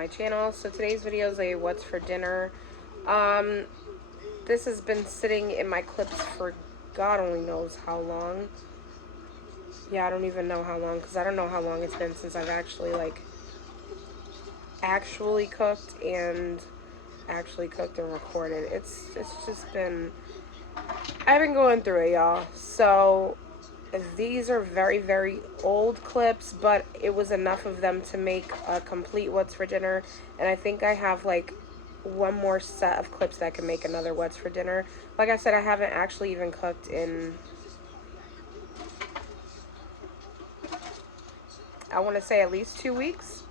my channel. So today's video is a what's for dinner. This has been sitting in my clips for God only knows how long. Yeah, I don't even know how long, because I don't know how long it's been since I've actually cooked and recorded. It's just been, I've been going through it, y'all. So these are very, very old clips, but it was enough of them to make a complete what's for dinner. And I think I have like one more set of clips that can make another what's for dinner. Like I said, I haven't actually even cooked in, I want to say, at least 2 weeks.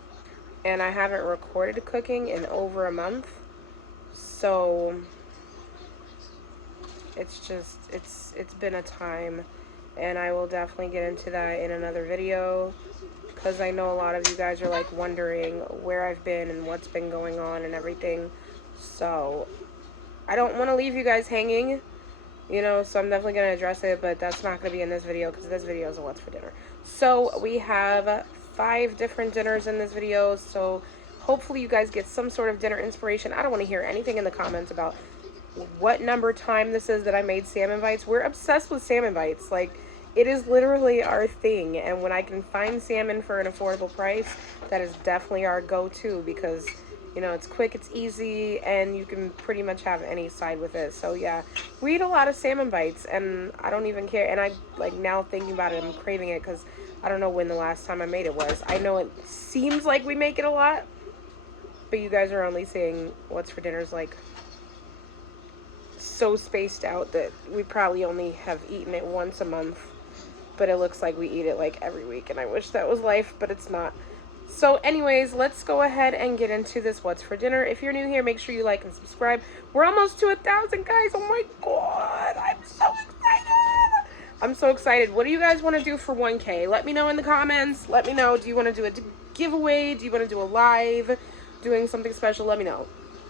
And I haven't recorded cooking in over a month. So it's been a time. And I will definitely get into that in another video, because I know a lot of you guys are like wondering where I've been and what's been going on and everything. So I don't want to leave you guys hanging, you know, so I'm definitely going to address it, but that's not going to be in this video, because this video is a what's for dinner. So we have 5 different dinners in this video, so hopefully you guys get some sort of dinner inspiration. I don't want to hear anything in the comments about what number time this is that I made salmon bites. We're obsessed with salmon bites. Like, it is literally our thing, and when I can find salmon for an affordable price, that is definitely our go-to, because, you know, it's quick, it's easy, and you can pretty much have any side with it. So yeah, we eat a lot of salmon bites, and I don't even care. And I, like, now thinking about it, I'm craving it, because I don't know when the last time I made it was. I know it seems like we make it a lot, but you guys are only seeing what's for dinners like so spaced out that we probably only have eaten it once a month, but it looks like we eat it like every week, and I wish that was life, but it's not. So anyways, let's go ahead and get into this what's for dinner. If you're new here, make sure you like and subscribe. We're almost to 1,000, guys. Oh my God, I'm so excited. I'm so excited. What do you guys want to do for 1K? Let me know in the comments. Let me know. Do you want to do a giveaway? Do you want to do a live, doing something special? Let me know,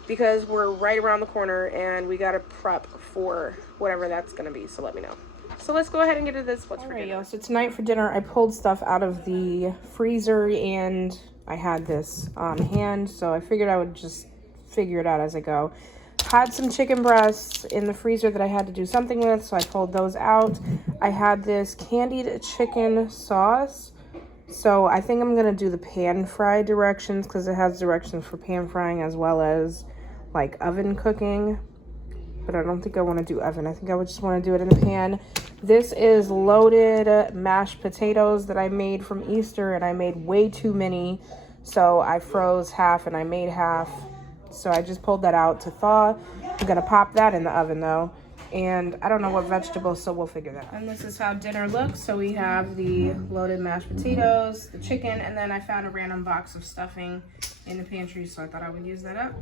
because we're right around the corner and we got to prep for whatever that's going to be. So let me know. So let's go ahead and get into this what's for dinner. Yo, so tonight for dinner, I pulled stuff out of the freezer, and I had this on hand, so I figured I would just figure it out as I go. Had some chicken breasts in the freezer that I had to do something with, so I pulled those out. I had this candied chicken sauce, so I think I'm gonna do the pan fry directions, because it has directions for pan frying as well as like oven cooking. But I don't think I want to do oven. I think I would just want to do it in the pan. This is loaded mashed potatoes that I made from Easter, and I made way too many, so I froze half and I made half. So I just pulled that out to thaw. I'm gonna pop that in the oven though, and I don't know what vegetables, so we'll figure that out. And this is how dinner looks. So we have the loaded mashed potatoes, the chicken, and then I found a random box of stuffing in the pantry, so I thought I would use that up.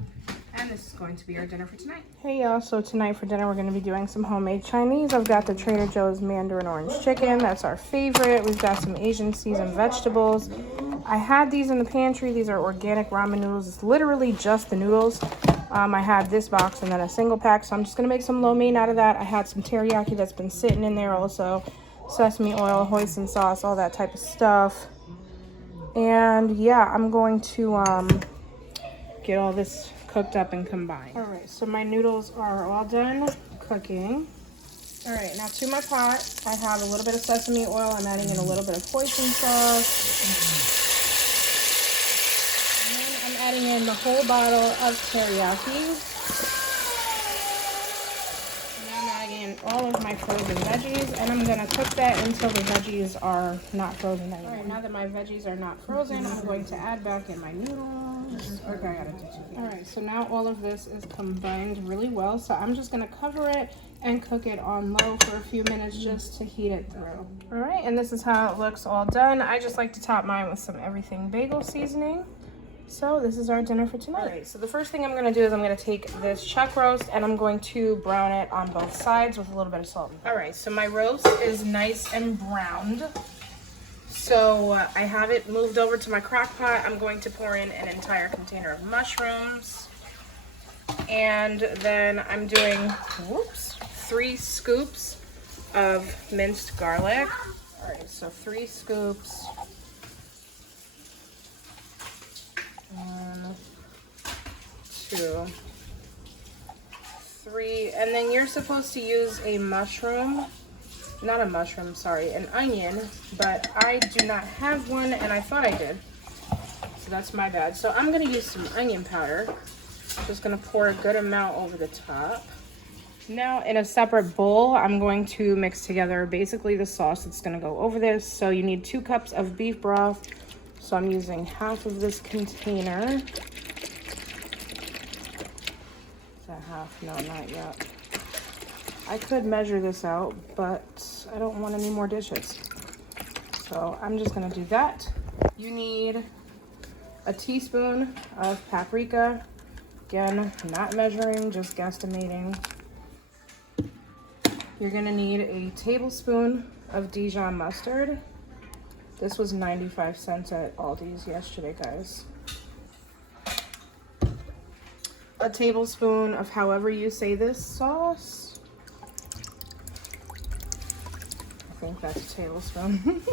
And this is going to be our dinner for tonight. Hey y'all, so tonight for dinner we're going to be doing some homemade Chinese. I've got the Trader Joe's Mandarin Orange Chicken. That's our favorite. We've got some Asian seasoned vegetables. I had these in the pantry. These are organic ramen noodles. It's literally just the noodles. I had this box and then a single pack, so I'm just going to make some lo mein out of that. I had some teriyaki that's been sitting in there also. Sesame oil, hoisin sauce, all that type of stuff. And yeah, I'm going to get all this cooked up and combined. All right, so my noodles are all done cooking. All right, now to my pot, I have a little bit of sesame oil. I'm adding in a little bit of hoisin sauce. And then I'm adding in the whole bottle of teriyaki. And I'm adding in all of my frozen veggies, and I'm gonna cook that until the veggies are not frozen anymore. All right, now that my veggies are not frozen, I'm going to add back in my noodles. Okay, I gotta do two. All right, so now all of this is combined really well, so I'm just gonna cover it and cook it on low for a few minutes just to heat it through. All right, and this is how it looks all done. I just like to top mine with some everything bagel seasoning. So this is our dinner for tonight. All right, so the first thing I'm gonna do is I'm gonna take this chuck roast and I'm going to brown it on both sides with a little bit of salt. All right, so my roast is nice and browned. So I have it moved over to my crock pot. I'm going to pour in an entire container of mushrooms. And then I'm doing, 3 scoops of minced garlic. All right, so 3 scoops. 1, 2, 3, and then you're supposed to use a mushroom. Not a mushroom, sorry, an onion, but I do not have one, and I thought I did. So that's my bad. So I'm gonna use some onion powder. Just gonna pour a good amount over the top. Now in a separate bowl, I'm going to mix together basically the sauce that's gonna go over this. So you need 2 cups of beef broth. So I'm using half of this container. Is that half? No, not yet. I could measure this out, but I don't want any more dishes. So I'm just gonna do that. You need a teaspoon of paprika. Again, not measuring, just guesstimating. You're gonna need a tablespoon of Dijon mustard. This was 95 cents at Aldi's yesterday, guys. A tablespoon of however you say this sauce. I think that's a tablespoon.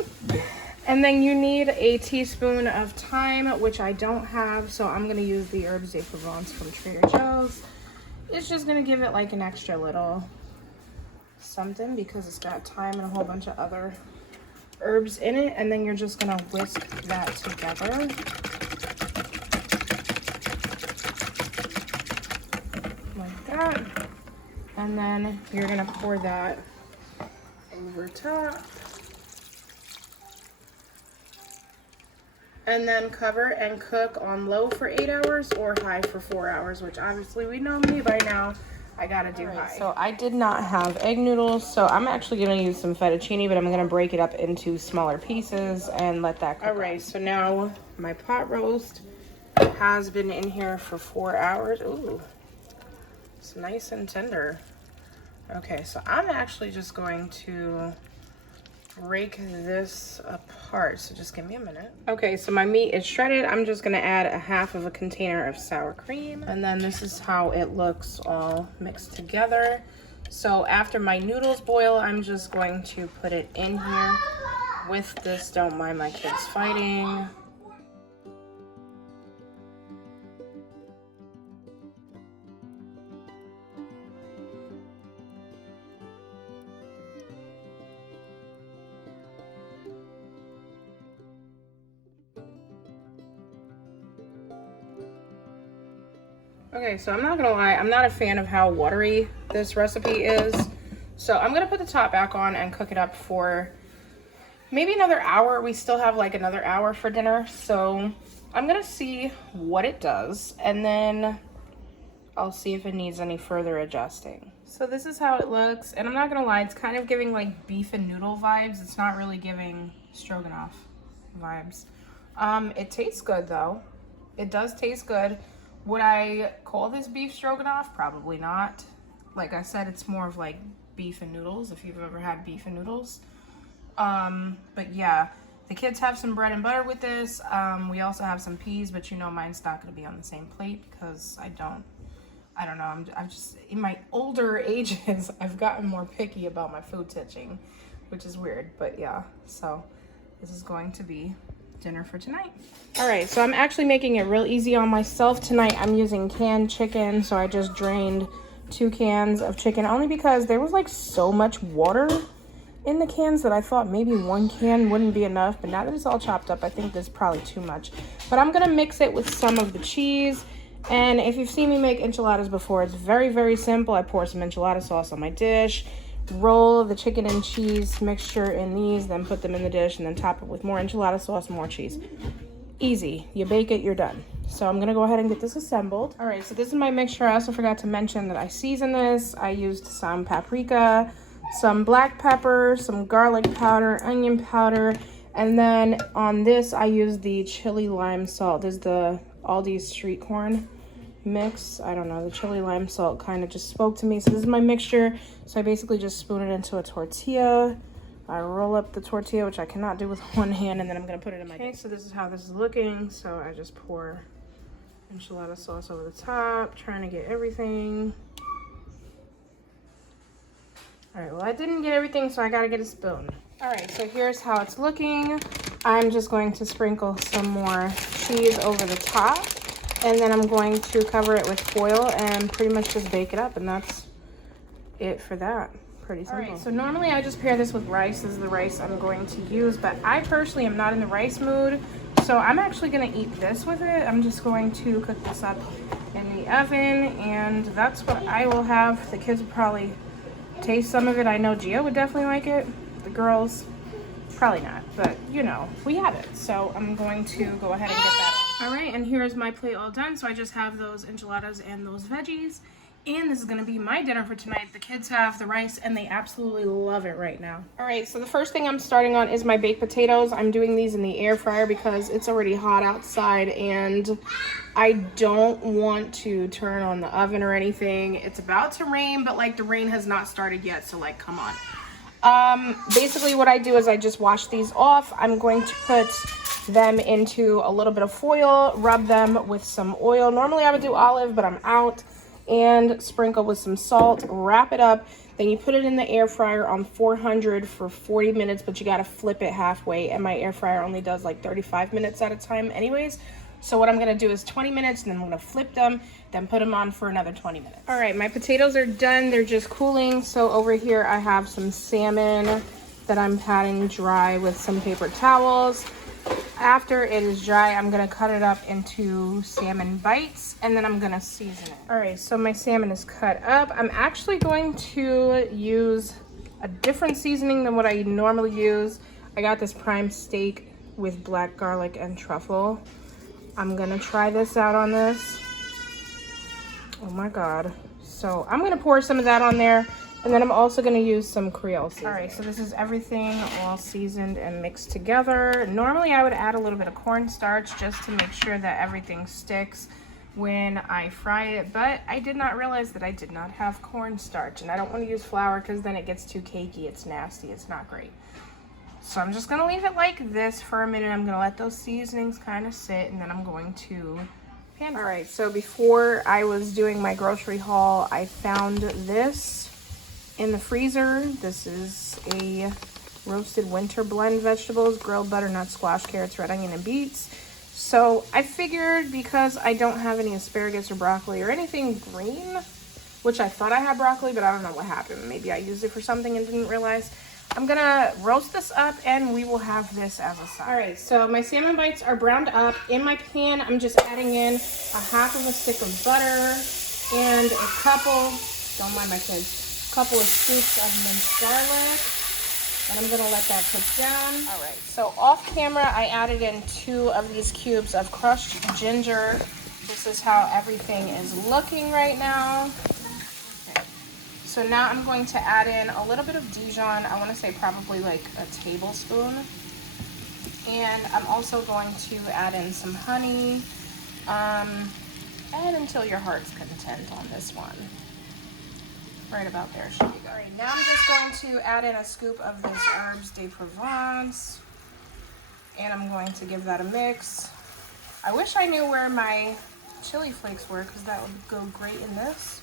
And then you need a teaspoon of thyme, which I don't have, so I'm gonna use the Herbes de Provence from Trader Joe's. It's just gonna give it like an extra little something because it's got thyme and a whole bunch of other herbs in it. And then you're just gonna whisk that together. Like that. And then you're gonna pour that over top. And then cover and cook on low for 8 hours or high for 4 hours, which obviously we know me by now. I gotta do high. So I did not have egg noodles, so I'm actually gonna use some fettuccine, but I'm gonna break it up into smaller pieces and let that cook. All right, so now my pot roast has been in here for 4 hours. Ooh, it's nice and tender. Okay, so I'm actually just going to break this apart, so just give me a minute. Okay, so my meat is shredded. I'm just gonna add a half of a container of sour cream, and then this is how it looks all mixed together. So after my noodles boil, I'm just going to put it in here with this. Don't mind my kids fighting. Okay, so I'm not gonna lie, I'm not a fan of how watery this recipe is. So I'm gonna put the top back on and cook it up for maybe another hour. We still have like another hour for dinner. So I'm gonna see what it does, and then I'll see if it needs any further adjusting. So this is how it looks, and I'm not gonna lie, it's kind of giving like beef and noodle vibes. It's not really giving stroganoff vibes. It tastes good though. It does taste good. Would I call this beef stroganoff? Probably not. Like I said, it's more of like beef and noodles, if you've ever had beef and noodles. But yeah, the kids have some bread and butter with this. We also have some peas, but you know mine's not going to be on the same plate because I don't know. I'm just, in my older ages, I've gotten more picky about my food touching, which is weird. But yeah, so this is going to be dinner for tonight. All right, so I'm actually making it real easy on myself tonight. I'm using canned chicken, so I just drained 2 cans of chicken only because there was like so much water in the cans that I thought maybe 1 can wouldn't be enough, but now that it's all chopped up, I think there's probably too much. But I'm gonna mix it with some of the cheese, and if you've seen me make enchiladas before, it's very, very simple. I pour some enchilada sauce on my dish, roll the chicken and cheese mixture in these, then put them in the dish, and then top it with more enchilada sauce, more cheese. Easy. You bake it, you're done. So I'm gonna go ahead and get this assembled. All right, so this is my mixture. I also forgot to mention that I seasoned this. I used some paprika, some black pepper, some garlic powder, onion powder, and then on this I used the chili lime salt. This is the Aldi's street corn mix. I don't know, the chili lime salt kind of just spoke to me. So this is my mixture. So I basically just spoon it into a tortilla. I roll up the tortilla, which I cannot do with one hand, and then I'm gonna put it in my dish. So this is how this is looking. So I just pour enchilada sauce over the top, trying to get everything. All right, well, I didn't get everything, so I gotta get a spoon. All right, so here's how it's looking. I'm just going to sprinkle some more cheese over the top. And then I'm going to cover it with foil and pretty much just bake it up, and that's it for that. Pretty simple. All right, so normally I just pair this with rice. This is the rice I'm going to use, but I personally am not in the rice mood, so I'm actually gonna eat this with it. I'm just going to cook this up in the oven, and that's what I will have. The kids will probably taste some of it. I know Gia would definitely like it. The girls, probably not, but you know, we have it. So I'm going to go ahead and get that. All right, and here's my plate all done. So I just have those enchiladas and those veggies. And this is gonna be my dinner for tonight. The kids have the rice and they absolutely love it right now. All right, so the first thing I'm starting on is my baked potatoes. I'm doing these in the air fryer because it's already hot outside and I don't want to turn on the oven or anything. It's about to rain, but like the rain has not started yet, so like, come on. Basically what I do is I just wash these off. I'm going to put them into a little bit of foil, rub them with some oil. Normally I would do olive, but I'm out. And sprinkle with some salt, wrap it up. Then you put it in the air fryer on 400 for 40 minutes, but you gotta flip it halfway. And my air fryer only does like 35 minutes at a time anyways. So what I'm gonna do is 20 minutes and then I'm gonna flip them, then put them on for another 20 minutes. All right, my potatoes are done. They're just cooling. So over here I have some salmon that I'm patting dry with some paper towels. After it is dry, I'm gonna cut it up into salmon bites and then I'm gonna season it. All right, so my salmon is cut up. I'm actually going to use a different seasoning than what I normally use. I got this prime steak with black garlic and truffle. I'm gonna try this out on this. Oh my God. So I'm gonna pour some of that on there. And then I'm also going to use some Creole seasoning. All right, so this is everything all seasoned and mixed together. Normally I would add a little bit of cornstarch just to make sure that everything sticks when I fry it, but I did not realize that I did not have cornstarch, and I don't want to use flour because then it gets too cakey. It's nasty. It's not great. So I'm just going to leave it like this for a minute. I'm going to let those seasonings kind of sit, and then I'm going to pan. All right, so before I was doing my grocery haul, I found this in the freezer. This is a roasted winter blend vegetables, grilled butternut squash, carrots, red onion, and beets. So I figured because I don't have any asparagus or broccoli or anything green, which I thought I had broccoli, but I don't know what happened. Maybe I used it for something and didn't realize. I'm gonna roast this up and we will have this as a side. All right, so my salmon bites are browned up. In my pan, I'm just adding in a half of a stick of butter and a couple, don't mind my kids, couple of scoops of minced garlic, and I'm gonna let that cook down. All right, so off camera, I added in 2 of these cubes of crushed ginger. This is how everything is looking right now. Okay. So now I'm going to add in a little bit of Dijon. I wanna say probably like a tablespoon. And I'm also going to add in some honey. Add until your heart's content on this one. Right about there should be good. All right, now I'm just going to add in a scoop of this herbs de Provence, and I'm going to give that a mix. I wish I knew where my chili flakes were because that would go great in this,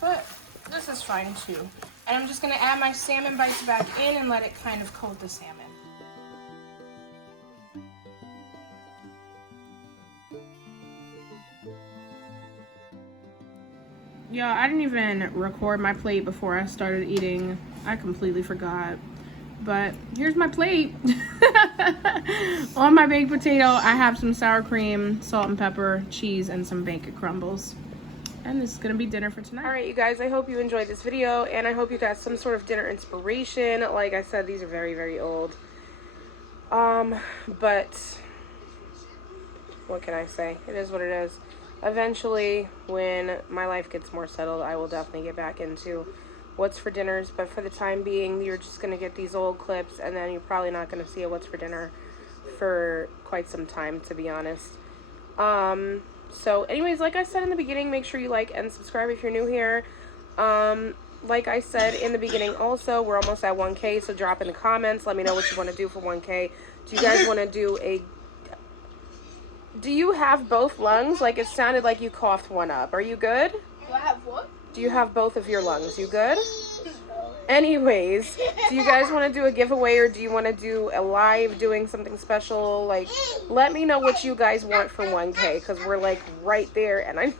but this is fine too. And I'm just gonna add my salmon bites back in and let it kind of coat the salmon. Yeah, I didn't even record my plate before I started eating. I completely forgot. But here's my plate. On my baked potato, I have some sour cream, salt and pepper, cheese, and some bacon crumbles. And this is gonna be dinner for tonight. All right, you guys, I hope you enjoyed this video, and I hope you got some sort of dinner inspiration. Like I said, these are very, very old. But what can I say? It is what it is. Eventually, when my life gets more settled, I will definitely get back into what's for dinners. But for the time being, you're just going to get these old clips, and then you're probably not going to see a what's for dinner for quite some time, to be honest. So anyways, like I said in the beginning, make sure you like and subscribe if you're new here. Like I said in the beginning also, we're almost at 1K, so drop in the comments. Let me know what you want to do for 1K. Do you guys want to do a... Do you have both lungs? Like, it sounded like you coughed one up. Are you good? Do I have what? Do you have both of your lungs? You good? No. Anyways, do you guys want to do a giveaway, or do you want to do a live doing something special? Like, let me know what you guys want for 1K, because we're like right there, and I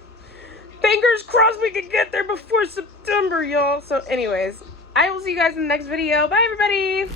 fingers crossed we can get there before September, y'all. So anyways, I will see you guys in the next video. Bye, everybody.